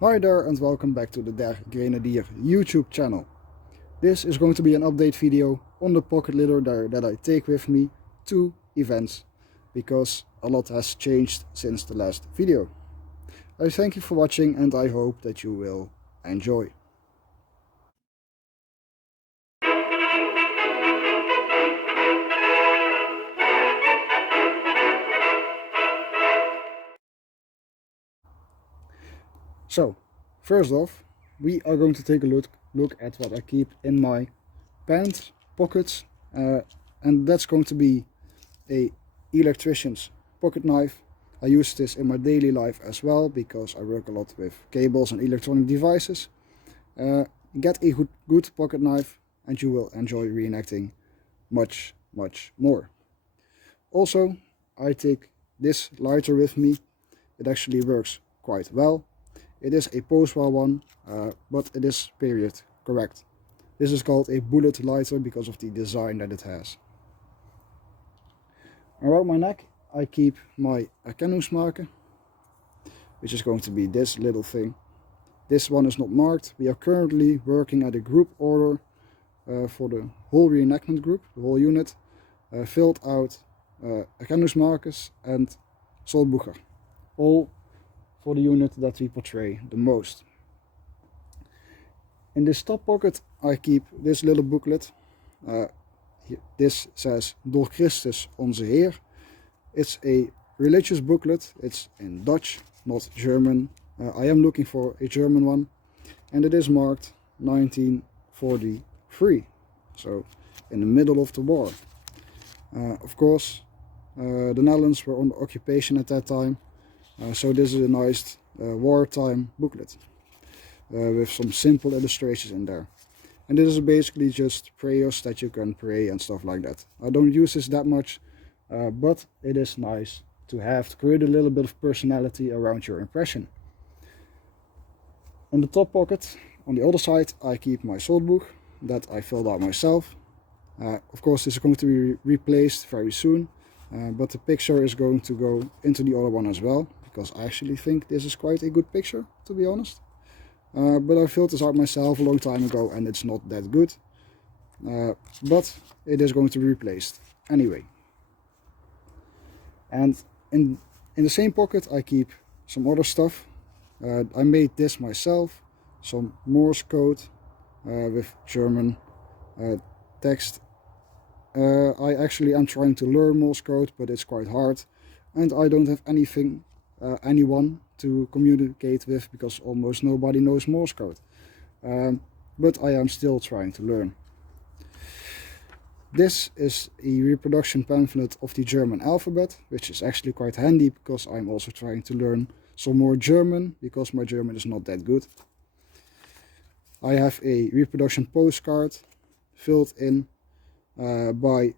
Hi there and welcome back to the Der Grenadier YouTube channel. This is going to be an update video on the pocket litter that I take with me to events, because a lot has changed since the last video. I thank you for watching and I hope that you will enjoy. So, first off, we are going to take a look at what I keep in my pants, pockets, and that's going to be a electrician's pocket knife. I use this in my daily life as well because I work a lot with cables and electronic devices. Get a good pocket knife and you will enjoy reenacting much more. Also, I take this lighter with me. It actually works quite well. It is a post-war one, but it is period correct. This is called a bullet lighter because of the design that it has. Around my neck I keep my erkenningsmarker, which is going to be this little thing. This one is not marked. We are currently working at a group order for the whole reenactment group, the whole unit, filled out erkenningsmarkers and Solbucher, all for the unit that we portray the most. In this top pocket I keep this little booklet. This says Door Christus onze Heer. It's a religious booklet. It's in Dutch, not German. I am looking for a German one, and it is marked 1943, so in the middle of the war. Of course, the Netherlands were under occupation at that time, so this is a nice wartime booklet with some simple illustrations in there. And this is basically just prayers that you can pray and stuff like that. I don't use this that much, but it is nice to have to create a little bit of personality around your impression. In the top pocket, on the other side, I keep my soldbook that I filled out myself. Of course, this is going to be replaced very soon, but the picture is going to go into the other one as well, because I actually think this is quite a good picture, to be honest. But I filled this out myself a long time ago and it's not that good. But it is going to be replaced anyway. And in the same pocket I keep some other stuff. I made this myself, some Morse code with German text. I actually am trying to learn Morse code, but it's quite hard. And I don't have anyone to communicate with because almost nobody knows Morse code. But I am still trying to learn. This is a reproduction pamphlet of the German alphabet, which is actually quite handy because I'm also trying to learn some more German because my German is not that good. I have a reproduction postcard filled in by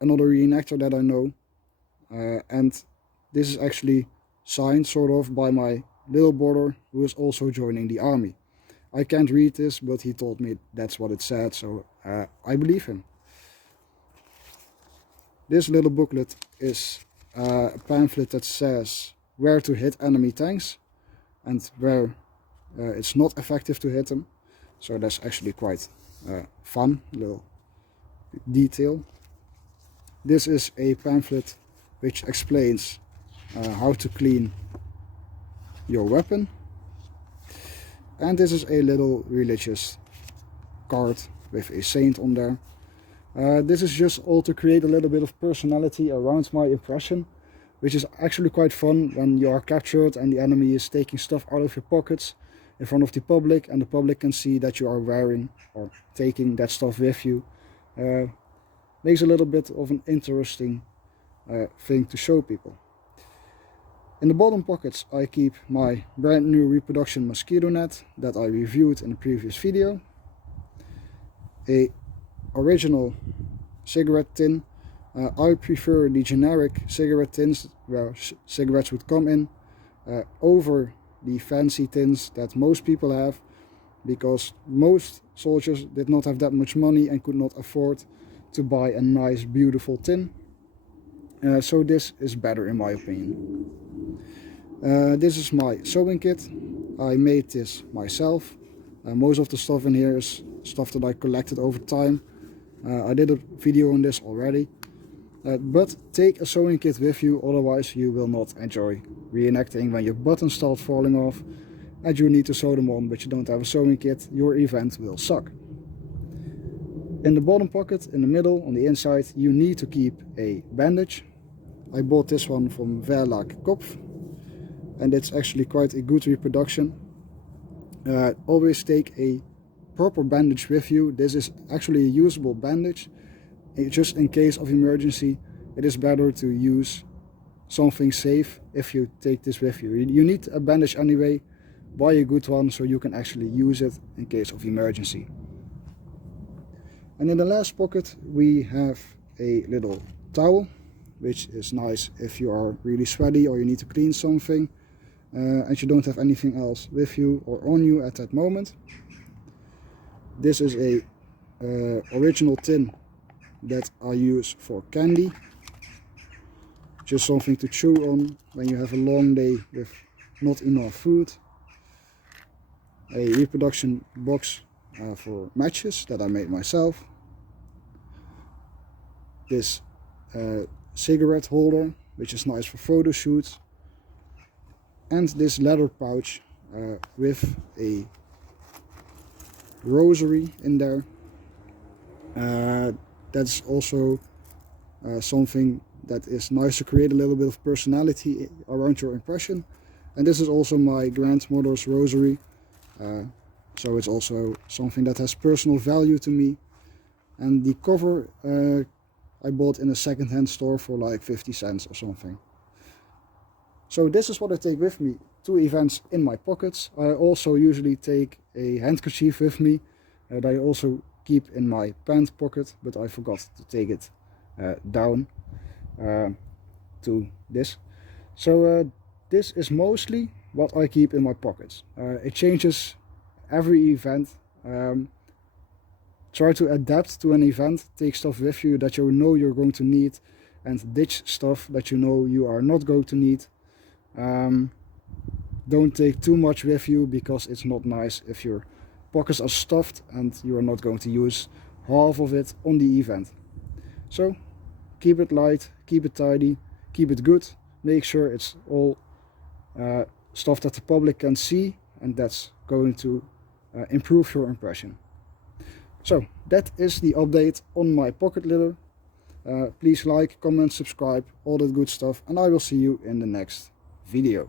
another reenactor that I know, and this is actually signed sort of by my little brother, who is also joining the army. I can't read this, but he told me that's what it said, so I believe him. This little booklet is a pamphlet that says where to hit enemy tanks and where it's not effective to hit them. So that's actually quite fun, little detail. This is a pamphlet which explains how to clean your weapon, and this is a little religious card with a saint on there. This is just all to create a little bit of personality around my impression, which is actually quite fun when you are captured and the enemy is taking stuff out of your pockets in front of the public, and the public can see that you are wearing or taking that stuff with you. Makes a little bit of an interesting thing to show people. In the bottom pockets I keep my brand new reproduction mosquito net that I reviewed in a previous video. A original cigarette tin. I prefer the generic cigarette tins where cigarettes would come in over the fancy tins that most people have, because most soldiers did not have that much money and could not afford to buy a nice beautiful tin. So this is better in my opinion. This is my sewing kit. I made this myself. Most of the stuff in here is stuff that I collected over time. I did a video on this already. But take a sewing kit with you, otherwise you will not enjoy reenacting when your buttons start falling off and you need to sew them on but you don't have a sewing kit. Your event will suck. In the bottom pocket, in the middle, on the inside, you need to keep a bandage. I bought this one from Verlag Kopf, and it's actually quite a good reproduction. Always take a proper bandage with you. This is actually a usable bandage. Just in case of emergency, it is better to use something safe if you take this with you. You need a bandage anyway. Buy a good one so you can actually use it in case of emergency. And in the last pocket we have a little towel, which is nice if you are really sweaty or you need to clean something and you don't have anything else with you or on you at that moment. This is a original tin that I use for candy. Just something to chew on when you have a long day with not enough food. A reproduction box for matches that I made myself. This cigarette holder, which is nice for photo shoots. And this leather pouch with a rosary in there. That's also something that is nice to create a little bit of personality around your impression. And this is also my grandmother's rosary. So it's also something that has personal value to me. And the cover I bought in a second-hand store for like 50 cents or something. So this is what I take with me to events in my pockets. I also usually take a handkerchief with me that I also keep in my pant pocket, but I forgot to take it down to this. So this is mostly what I keep in my pockets. It changes every event. Try to adapt to an event. Take stuff with you that you know you're going to need and ditch stuff that you know you are not going to need. Don't take too much with you because it's not nice if your pockets are stuffed and you are not going to use half of it on the event. So keep it light, keep it tidy, keep it good. Make sure it's all stuff that the public can see, and that's going to improve your impression. So that is the update on my pocket litter. Please like, comment, subscribe, all that good stuff, and I will see you in the next video.